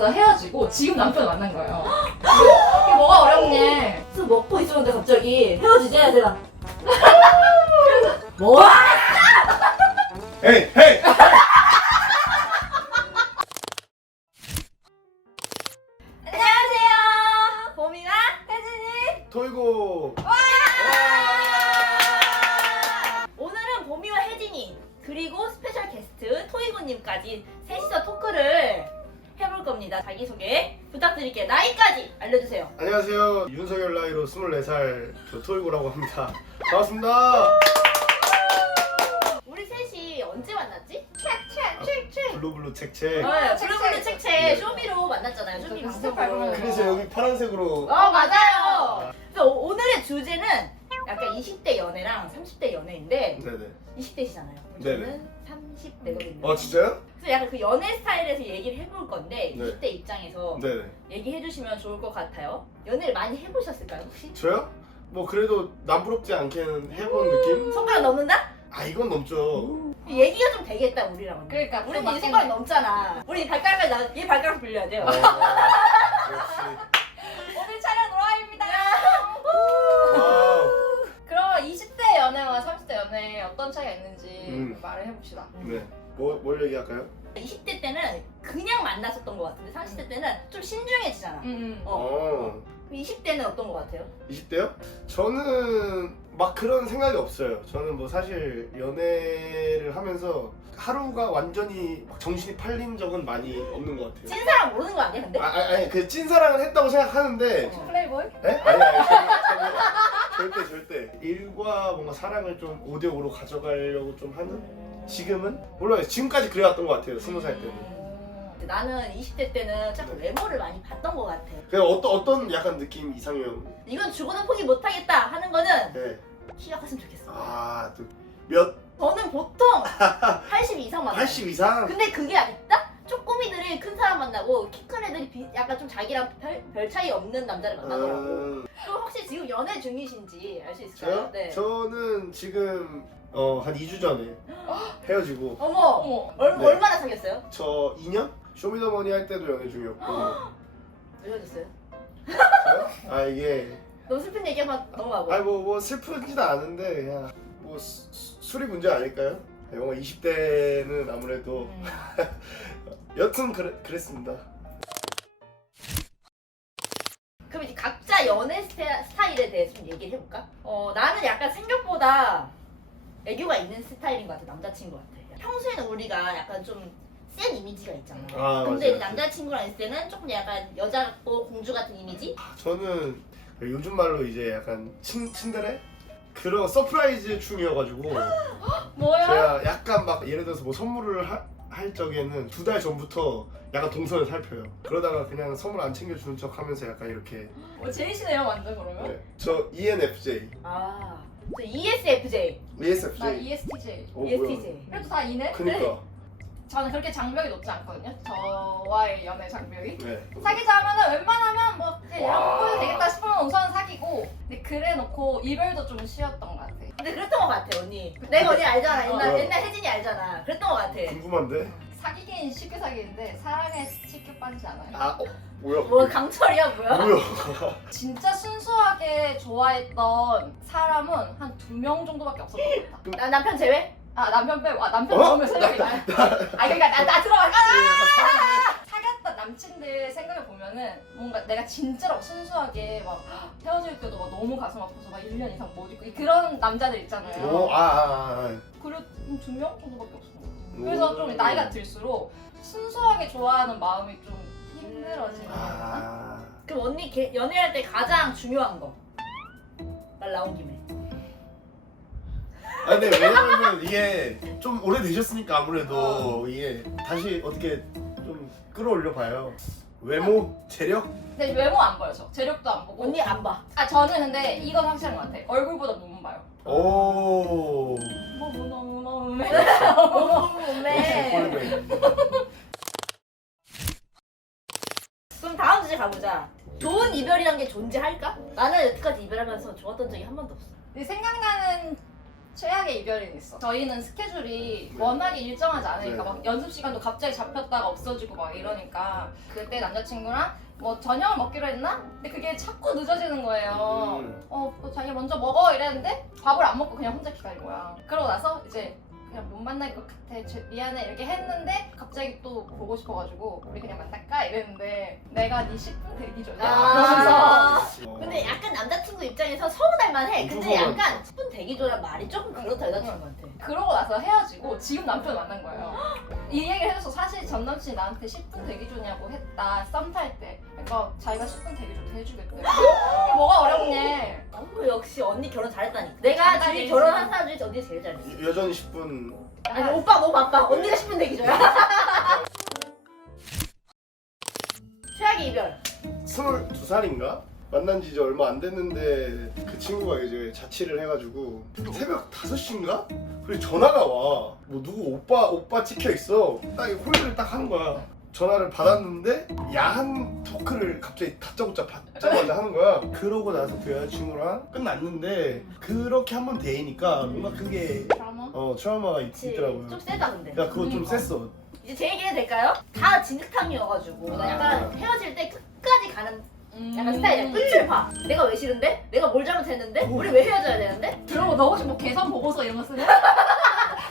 나서 헤어지고 지금 남편을 만난 거예요. 이게 뭐가 어렵니? 술 먹고 있었는데 갑자기 헤어지자 제가 뭐? 헤이 헤이. 안녕하세요. 봄이랑 혜진이. 토이고. 오늘은 봄이와 혜진이 그리고 스페셜 게스트 토이고님까지 셋이서 토크를 해볼 겁니다. 자기소개 부탁드릴게요. 나이까지 알려주세요. 안녕하세요. 윤석열 나이로 24살 저 토이고라고 합니다. 반갑습니다. 우리 셋이 언제 만났지? 블루블루 책책. 네, 책책. 블루블루 책책 네. 쇼미로 만났잖아요. 쇼미 진짜 방송으로. 밟으면서. 그래서 여기 파란색으로. 맞아요. 그래서 오늘의 주제는 약간 20대 연애랑 30대 연애인데 네네. 20대시잖아요. 네네. 저는 30대거든요. 진짜요? 그래서 약간 그 연애 스타일에서 얘기를 해볼 건데 네. 20대 입장에서 네네. 얘기해주시면 좋을 것 같아요. 연애를 많이 해보셨을까요 혹시? 저요? 뭐 그래도 남부럽지 않게는 해본 느낌? 손가락 넘는다? 아 이건 넘죠. 얘기가 좀 되겠다 우리랑은. 그러니까 우리는 좀 이제 손가락 넘잖아. 우리 발가락을 얘 발가락 빌려야 돼요. 역시. 오늘 촬영 로아입니다. 와우. 그럼 20대 연애와 30대 연애에 어떤 차이가 있는지 말을 해봅시다. 네. 뭘 얘기할까요? 20대 때는 그냥 만났었던 것 같은데 30대 때는 좀 신중해지잖아. 어. 20대는 어떤 것 같아요? 20대요? 저는 막 그런 생각이 없어요. 저는 뭐 사실 연애를 하면서 하루가 완전히 막 정신이 팔린 적은 많이 없는 것 같아요. 찐사랑 모르는 거 아니야 근데? 아니 그 찐사랑을 했다고 생각하는데 플레이보이? 에? 아니 절대 일과 뭔가 사랑을 좀 5대5로 가져가려고 좀 하는? 지금은? 몰라요. 지금까지 그래왔던 것 같아요. 20살 때는. 나는 20대 때는 자꾸 외모를 많이 봤던 것 같아. 그냥 어떤 약간 느낌 이상형? 이건 죽어도 포기 못하겠다 하는 거는 네. 키가 컸으면 좋겠어. 아, 또 몇? 저는 보통 80 이상 만나요. 80 이상? 근데 그게 아니다? 쪼꼬미들이 큰 사람 만나고 키 큰 애들이 약간 좀 자기랑 별 차이 없는 남자를 만나더라고. 그럼 혹시 지금 연애 중이신지 알 수 있을까요? 저요? 네. 저는 지금 한 2주 전에 헤어지고 어머. 네. 얼마나 사귀었어요? 저 2년? 쇼미더머니 할 때도 연애 중이었고 왜 헤어졌어요? 저요? 아 이게 너무 슬픈 얘기 한번 넘어가고. 아니 뭐 슬프지도 않은데 그냥 뭐 술이 문제 아닐까요? 영화 20대는 아무래도 여튼 그랬습니다. 그럼 이제 각자 연애 스타일에 대해서 좀 얘기를 해볼까? 나는 약간 생각보다 애교가 있는 스타일인 것 같아. 남자친구한테. 평소에는 우리가 약간 좀 센 이미지가 있잖아. 근데 이제 남자친구랑 있을 때는 조금 약간 여자 같고 공주 같은 이미지? 저는 요즘 말로 이제 약간 친데레? 그런 서프라이즈 충이어가지고 뭐야? 제가 약간 막 예를 들어서 뭐 선물을 할 적에는 2달 전부터 약간 동선을 살펴요. 그러다가 그냥 선물 안 챙겨주는 척 하면서 약간 이렇게 제이시네요 완전 그러면? 네. 저 ENFJ 저 ESFJ. 나 ESFJ ESTJ. ESTJ. 그래도 다 이네? 그니까 저는 그렇게 장벽이 높지 않거든요. 저와의 연애 장벽이. 네. 사귀자 하면은 웬만하면 뭐 그냥 와. 이러고 되겠다 싶으면 우선 사귀고 근데 그래 놓고 이별도 좀 쉬웠던 것 같아. 근데 그랬던 것 같아 언니. 내가 언니 알잖아. 옛날 어. 혜진이 알잖아. 그랬던 것 같아. 궁금한데? 사귀긴 쉽게 사귀는데 사랑에 쉽게 빠지지 않아요. 아 뭐야 뭐 강철이야 뭐야? 뭐야 진짜 순수하게 좋아했던 사람은 한 2명 정도밖에 없었던 것 같아. 나 남편 제외? 아 남편 빼고 남편 어? 넣으면 생각이 나. 아 그러니까 나 들어가. 사귀었던 남친들 생각해 보면은 뭔가 내가 진짜로 순수하게 막 헤어질 때도 막 너무 가슴 아파서 막 1년 이상 못 있고 그런 남자들 있잖아요. 그리고 2명 정도밖에 없었던 것 같아. 그래서 좀 나이가 들수록 순수하게 좋아하는 마음이 좀 힘들어지는. 그럼 언니 연애할 때 가장 중요한 거. 말 나온 김에. 아 근데 왜냐면 이게 좀 오래되셨으니까 아무래도 이게 다시 어떻게 좀 끌어올려 봐요. 외모? 재력? 근데 외모 안 보여 저. 재력도 안 보고. 언니 안 봐. 아 저는 근데 이건 확실한 것 같아. 얼굴보다 눈만 봐요. 오 너무 몸매. 꼴매. 그럼 다음 주제 가보자. 좋은 이별이란 게 존재할까? 나는 여태까지 이별하면서 좋았던 적이 한 번도 없어. 근데 생각나는 최악의 이별이 있어. 저희는 스케줄이 네. 워낙에 일정하지 않으니까 네. 막 연습 시간도 갑자기 잡혔다가 없어지고 막 이러니까 그때 남자친구랑 뭐 저녁을 먹기로 했나? 근데 그게 자꾸 늦어지는 거예요. 자기 먼저 먹어 이랬는데 밥을 안 먹고 그냥 혼자 기다린 거야. 그러고 나서 이제 그냥 못 만날 것 같아. 미안해 이렇게 했는데 갑자기 또 보고 싶어가지고 우리 그냥 만날까 이랬는데 내가 네 10분 대기 전이야. 그러면서 근데 약간 남자친구 입장에서 서운할 만해. 근데 서운하죠. 약간 10분 대기 조란 말이 조금 그렇다 여자친구한테. 그러고 나서 헤어지고 지금 남편 만난 거예요. 이 얘기를 해줘서 사실 전 남친이 나한테 10분 대기 조냐고 했다. 썸 탈 때. 그러니까 자기가 10분 대기 조 해주겠대. 뭐가 어렵냐. 역시 언니 결혼 잘했다니까. 내가 장난 지금 아니지. 결혼한 사람 중에서 언니 제일 잘했어. 여전히 10분. 아니 오빠 너무 바빠. 언니가 10분 대기 줘야. 최악의 이별. 22살인가? 만난 지 이제 얼마 안 됐는데 그 친구가 이제 자취를 해가지고 새벽 5시인가? 그리고 전화가 와. 뭐 누구 오빠 찍혀 있어. 딱 이 콜을 딱 하는 거야. 전화를 받았는데 야한 토크를 갑자기 다짜고짜 받자마자 하는 거야. 그러고 나서 그 여자친구랑 끝났는데 그렇게 한 번 데이니까 뭔가 그게 드라마? 트라우마가 그치. 있더라고요. 좀 세다 근데. 야 그거 좀 그러니까. 셌어. 이제 제 얘기는 될까요? 다 진흙탕이어가지고 나 약간 헤어질 때 끝까지 가는 약간 스타일이야. 끝을 봐. 내가 왜 싫은데? 내가 뭘 잘못했는데? 우리 왜 헤어져야 되는데? 그러고 너 혹시 뭐 개선 보고서 이런 거 쓰냐?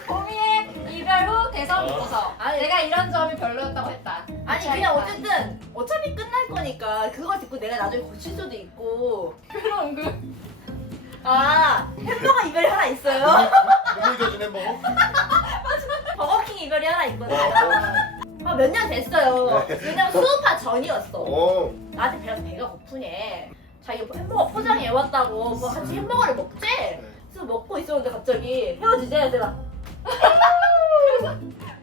고미의 이별 후 개선 보고서. 아니, 내가 이런 점이 별로였다고 했다. 아니 그냥 어쨌든 어차피 끝날 거니까 그걸 듣고 내가 나중에 고칠 수도 있고. 그럼 아 햄버거 이별이 하나 있어요. 누구 잊어준 햄버거? 버거킹 이별이 하나 있거든요. 몇 년 됐어요. 왜냐면 수업하 전이었어. 나한테 배가 고프니. 자기 햄버거 포장해 왔다고 뭐 같이 햄버거를 먹재? 그래서 먹고 있었는데 갑자기 헤어지재? 내가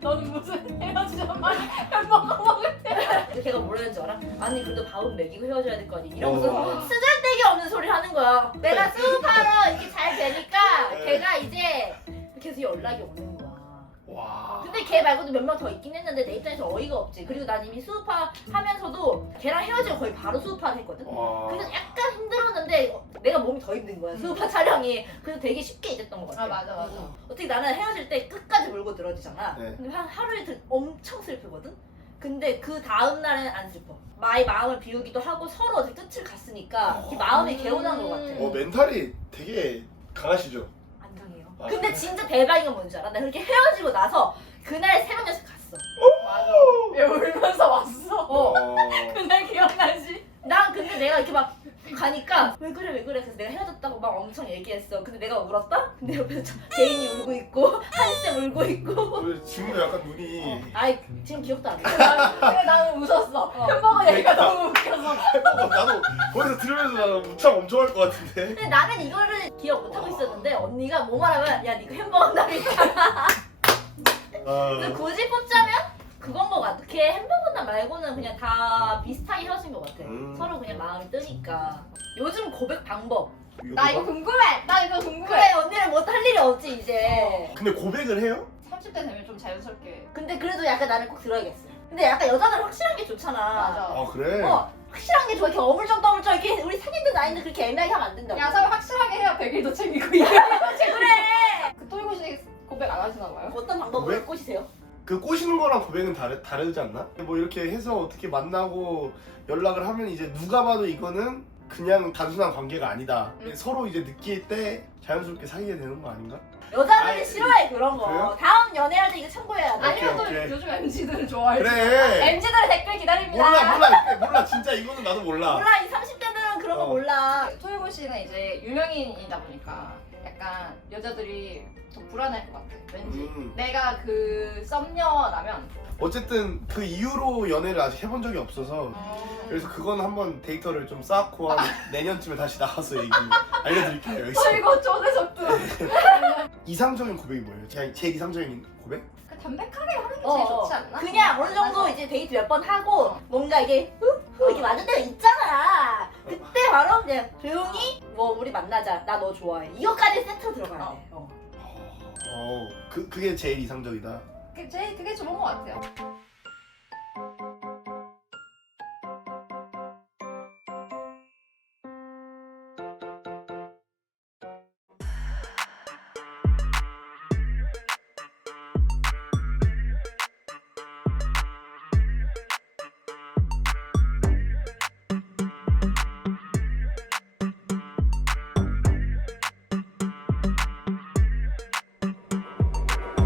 너는 무슨 헤어지자마자 햄버거 먹을 때. 걔가 뭐라 했는지 알아? 아니 그래도 밥은 먹이고 헤어져야 될 거 아니 이러면서 어. 쓰잘데기 없는 소리 하는 거야. 내가 수업하러 이렇게 잘 되니까 걔가 이제 계속 연락이 오는 거야. 와. 근데 걔 말고도 몇 명 더 있긴 했는데 내 입장에서 어이가 없지. 그리고 난 이미 수업하 하면서도 걔랑 헤어지고 거의 바로 수업하를 했거든. 와. 그래서 약간 힘들었는데 내가 몸이 더 힘든 거야. 수업하 촬영이. 그래서 되게 쉽게 잊었던 것 같아. 아 맞아. 어떻게 나는 헤어질 때 끝까지 몰고 늘어지잖아. 네. 근데 한 하루 이틀 엄청 슬프거든. 근데 그 다음 날은 안 슬퍼. 나의 마음을 비우기도 하고 서로 어제 끝을 갔으니까 이렇게 마음이 개운한 것 같아. 멘탈이 되게 강하시죠? 안 강해요. 아, 근데 그래? 진짜 대박인 건 뭔지 알아? 나 그렇게 헤어지고 나서 그날 새벽 6시 갔어. 맞아. 얘 울면서 왔어. 그날 기억나지? 난 근데 내가 이렇게 막 가니까 왜 그래 그래서 내가 헤어졌다고 막 엄청 얘기했어. 근데 내가 울었다? 근데 옆에서 제인이 울고 있고 한쌤 울고 있고. 지금도 약간 눈이 아이 지금 기억도 안 나. 근데 나는 웃었어. 햄버거 얘기가 너무 웃겨서. 햄버거 나도 거기서 들으면서 나는 우창 엄청 할 것 같은데. 근데 나는 이거를 기억 못 하고 있었는데 언니가 뭐 말하면 야 니가 햄버거 날이잖아. 근데 굳이 뽑자면 그건 것 같아. 걔 햄버거나 말고는 그냥 다 비슷하게 헤어진 것 같아. 서로 그냥 마음이 뜨니까. 요즘 고백 방법. 나 이거 궁금해. 나 이거 궁금해. 그래 언니는 뭐 할 일이 없지 이제. 근데 고백을 해요? 30대 되면 좀 자연스럽게. 근데 그래도 약간 나는 꼭 들어야겠어. 근데 약간 여자는 확실한 게 좋잖아. 맞아. 아 그래? 확실한 게 좋아. 이렇게 어물쩍어물쩍 이렇게 우리 사귄 데 나이인데 그렇게 애매하게 하면 안 된다고. 야, 서로 확실하게 해야 100일도 챙기고 그래. 그 토이고 씨 고백 안 하시나 봐요? 어떤 방법으로 고백? 꼬시세요? 그 꼬시는 거랑 고백은 다르지 않나? 뭐 이렇게 해서 어떻게 만나고 연락을 하면 이제 누가 봐도 이거는 그냥 단순한 관계가 아니다. 서로 이제 느낄 때 자연스럽게 사귀게 되는 거 아닌가? 여자들이 아이, 싫어해 그런 거. 그래요? 다음 연애할 때 이거 참고해야 돼. 아니면 또 오케이. 요즘 MZ들은 좋아해. 그래. MZ들 댓글 기다립니다. 몰라 진짜 이거는 나도 몰라. 몰라 이 30대들은 그런 거 어. 몰라. 토이고 씨는 이제 유명인이다 보니까 약간 여자들이 더 불안할 것 같아. 왠지 내가 그 썸녀라면. 어쨌든 그 이후로 연애를 아직 해본 적이 없어서 그래서 그건 한번 데이터를 좀 쌓고 한 내년쯤에 다시 나와서 얘기 알려드릴게요. 여기서. 토이고 쪼대석도. 이상적인 고백이 뭐예요? 제일 이상적인 고백? 그 담백하게 하는 게 제일 좋지 않나? 그냥 어느 정도 이제 데이트 몇 번 하고 뭔가 이게 후 이게 맞을 때가 있잖아. 그때 바로 그냥 조용히 뭐 우리 만나자. 나 너 좋아해. 이거까지 세트로 들어가야 돼. 그게 제일 이상적이다. 그게 좋은 것 같아요.